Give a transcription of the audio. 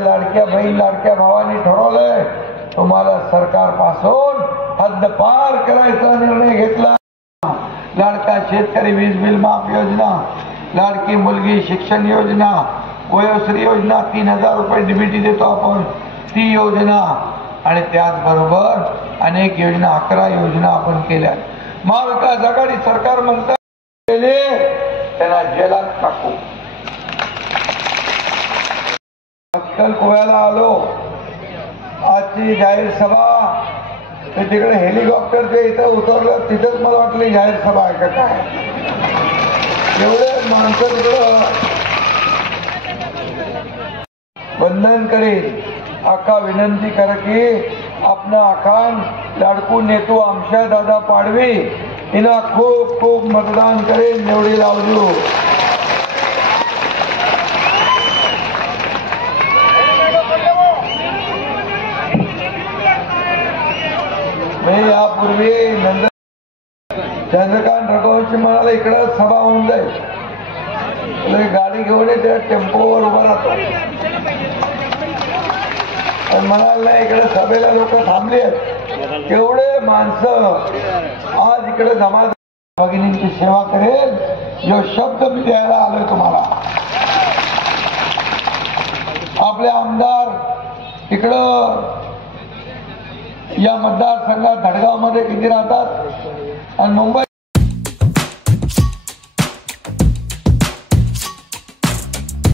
लाडक्या बहीण लाडक्या भावांनी ठरवलंय तुम्हाला सरकारपासून हद्दपार करायचा निर्णय घेतला। लाडका शेतकरी वीज बिल माफ योजना, लाडकी मुलगी शिक्षण योजना, वयोश्री योजना, 3000 रुपये डीबीटी देतो आपण, ती योजना आणि त्याचबरोबर अनेक योजना 11 योजना आपण केल्या। महाविकास आघाडी सरकार म्हणतात त्यांना जेलात टाकू। आजकाल गोव्याला आलो, आजची जाहीर सभा तिकडे हेलिकॉप्टरच्या इथं उतरलं, तिथंच मला वाटलं जाहीर सभा आहे का काय, एवढे माणसं तिकडं वंदन करेल। आका विनंती कर की अपना आखान लाडकू नेतू आमच्या दादा पाडवी इना खूप खूप मतदान करेल, निवडी लावजो। मी यापूर्वी चंद्रकांत रघुवंशी म्हणाला इकडे सभा होऊन जाईल, गाडी घेऊन त्या टेम्पोवर उभा राहतो, म्हणाल नाही इकडे सभेला लोक थांबले आहेत, एवढे माणसं आज इकडे जमा भगिनींची सेवा करेल, जो शब्द मी द्यायला आलोय तुम्हाला। आपले आमदार इकडं या मतदारसंघात धडगाव मध्ये किती राहतात आणि मुंबई